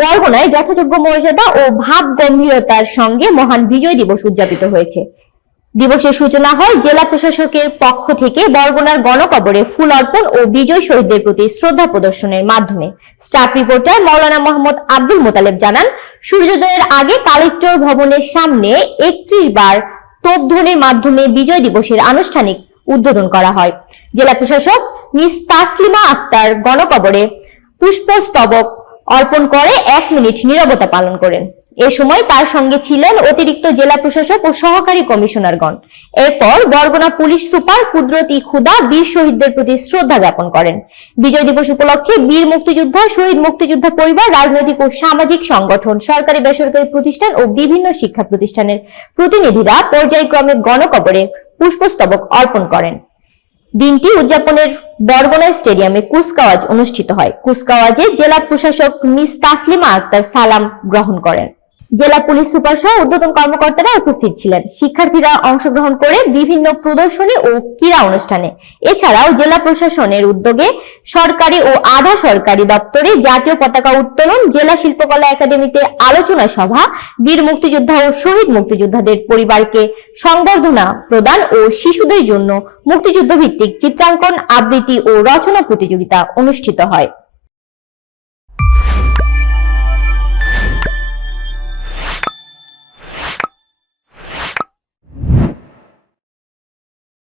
বরগুনায় যথাযোগ্য মর্যাদা ও ভাব গম্ভীরতার সঙ্গে মহান বিজয় দিবস উদযাপিত হয়েছে। দিবসের সূচনা হয় জেলা প্রশাসকের পক্ষ থেকে বরগুনার গণকবরে ফুল অর্পণ ও বিজয় শহীদদের প্রতি শ্রদ্ধা প্রদর্শনের মাধ্যমে। স্টাফ রিপোর্টার মাওলানা মোহাম্মদ আব্দুল মোতালেব জানান, সূর্যোদয়ের আগে কালেক্টর ভবনের সামনে 31 বার তোপধ্বনির মাধ্যমে বিজয় দিবসের আনুষ্ঠানিক উদ্বোধন করা হয়। জেলা প্রশাসক মিস তাসলিমা আক্তার গণকবরে পুষ্পস্তবক অর্পণ করে 1 মিনিট নীরবতা পালন করেন। এ সময় তার সঙ্গে ছিলেন অতিরিক্ত জেলা প্রশাসক ও সহকারী কমিশনারগণ। এরপর বরগুনা পুলিশ সুপার কুদরত-ই খুদা বীর শহীদদের প্রতি শ্রদ্ধা জ্ঞাপন করেন। বিজয় দিবস উপলক্ষে বীর মুক্তিযোদ্ধা, শহীদ মুক্তিযোদ্ধা পরিবার, রাজনৈতিক ও সামাজিক সংগঠন, সরকারি বেসরকারি প্রতিষ্ঠান ও বিভিন্ন শিক্ষা প্রতিষ্ঠানের প্রতিনিধিরা পর্যায়ক্রমে গণকবরে পুষ্পস্তবক অর্পণ করেন। দিনটি উদযাপনের বরগুনা স্টেডিয়ামে কুচকাওয়াজ অনুষ্ঠিত হয়। কুচকাওয়াজে জেলা প্রশাসক মিস তাসলিমা আক্তার সালাম গ্রহণ করেন। জেলা পুলিশ সুপার সহ ঊর্ধ্বতন কর্মকর্তারা উপস্থিত ছিলেন। শিক্ষার্থীরা অংশগ্রহণ করে বিভিন্ন প্রদর্শনী ও ক্রীড়া অনুষ্ঠানে। এছাড়াও জেলা প্রশাসনের উদ্যোগে সরকারি ও আধা সরকারি দপ্তরে জাতীয় পতাকা উত্তোলন, জেলা শিল্পকলা একাডেমিতে আলোচনা সভা, বীর মুক্তিযোদ্ধা ও শহীদ মুক্তিযোদ্ধাদের পরিবারকে সংবর্ধনা প্রদান ও শিশুদের জন্য মুক্তিযুদ্ধ ভিত্তিক চিত্রাঙ্কন, আবৃত্তি ও রচনা প্রতিযোগিতা অনুষ্ঠিত হয়।